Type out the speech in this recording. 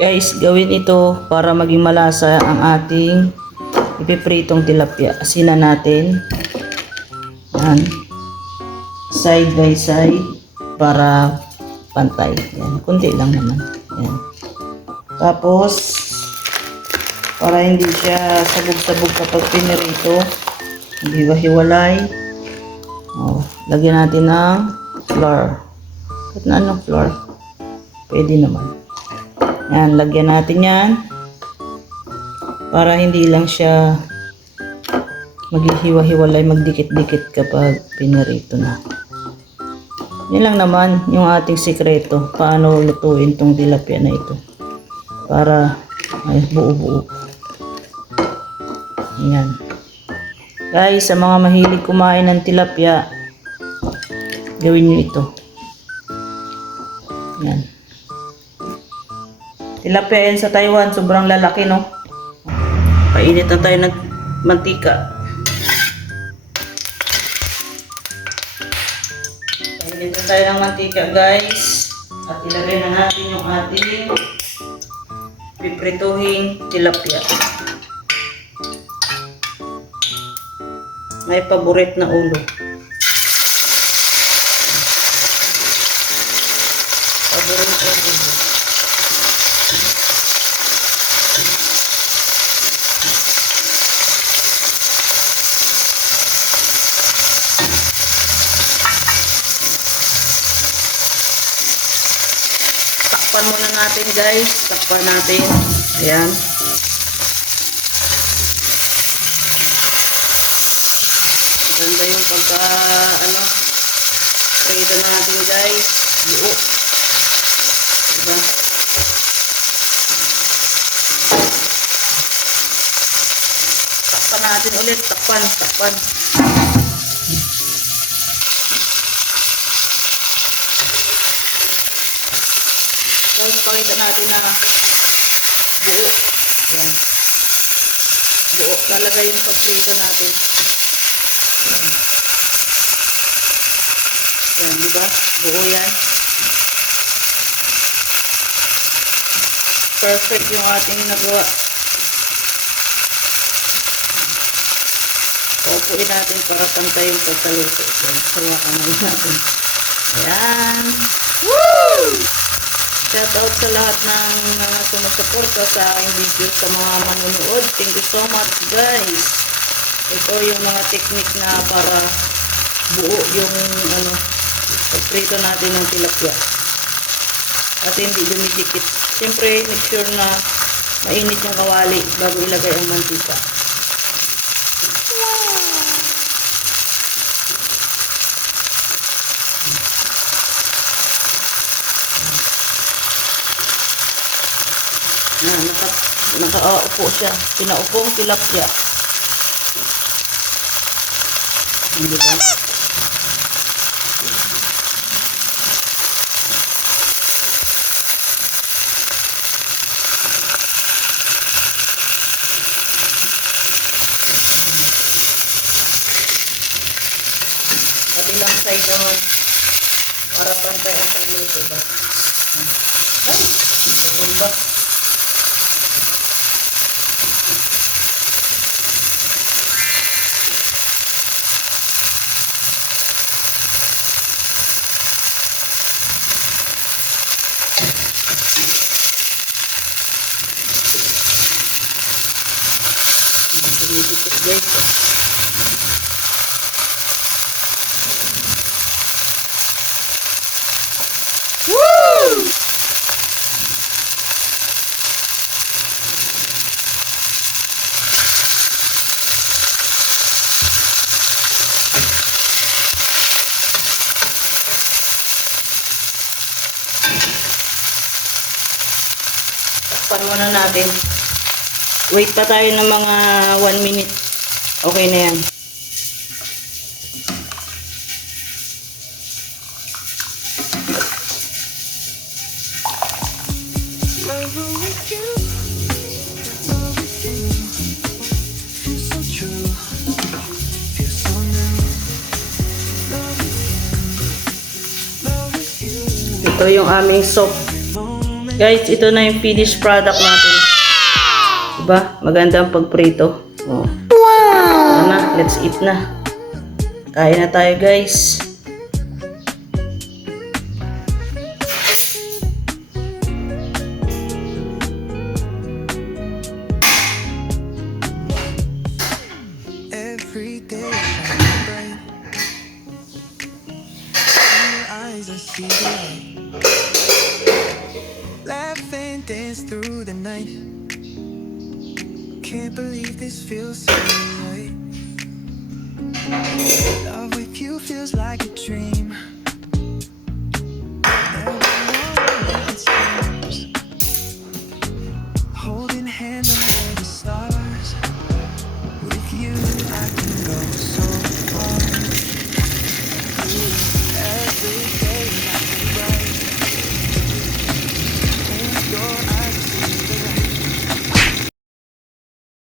Guys, gawin ito para maging malasa ang ating ipipritong tilapia. Asinan natin. Yan. Side by side para pantay. Yan. Kunti lang naman. Yan. Tapos, para hindi siya sabog-sabog kapag pinirito, hindi hiwalay. Oh, lagyan natin ng flour. Kahit na anong flour. Pwede naman. Yan, lagyan natin yan para hindi lang siya maghihiwa-hiwalay, magdikit-dikit kapag pinarito na. Yan lang naman yung ating sikreto paano lutuin tong tilapia na ito para ay buo-buo. Yan. Guys, sa mga mahilig kumain ng tilapia, gawin nyo ito. Yan. Tilapia yan sa Taiwan, sobrang lalaki, no? Painit na tayo ng mantika. Painit na tayo ng mantika, guys. At ilagay na natin yung ating piprituhing tilapia. May paborit na ulo. Paborit na ulo. Takpan muna natin, guys. Takpan natin. Ayan. Ganda yung pagka prito natin, guys. Buo. Diba? Takpan natin ulit. Takpan. Guys, pakita natin na buo. Ayan. Buo talaga yung pagprito natin. Ayan, diba? Buo yan. Perfect yung ating nagawa. Paupuin natin para pantay yung pagkaluto. Sawakan natin. Ayan. Woo! Shout out sa lahat ng sumusuporta sa aking video, sa mga manunood. Thank you so much, guys. Ito yung mga technique na para buo yung pagprito natin ng tilapia. At hindi dumidikit. Siyempre, make sure na mainit yung kawali bago ilagay ang mantika. Nakaupo siya. Pinaupong tilapia. Hindi ba? Kabilang side naman para pantay ang pagluto ba? Ay! Katumba. Dumidikit, guys. Woo! Takpan muna natin. Wait pa tayo ng mga 1 minute. Okay na yan. Ito yung aming soup. Guys, ito na yung finished product natin. Diba? Maganda ang pagprito. Oh. Wow! Na, let's eat na. Kain na tayo, guys. Every day shine bright. In your eyes I see the light. Laugh and dance through the night. Can't believe this feels so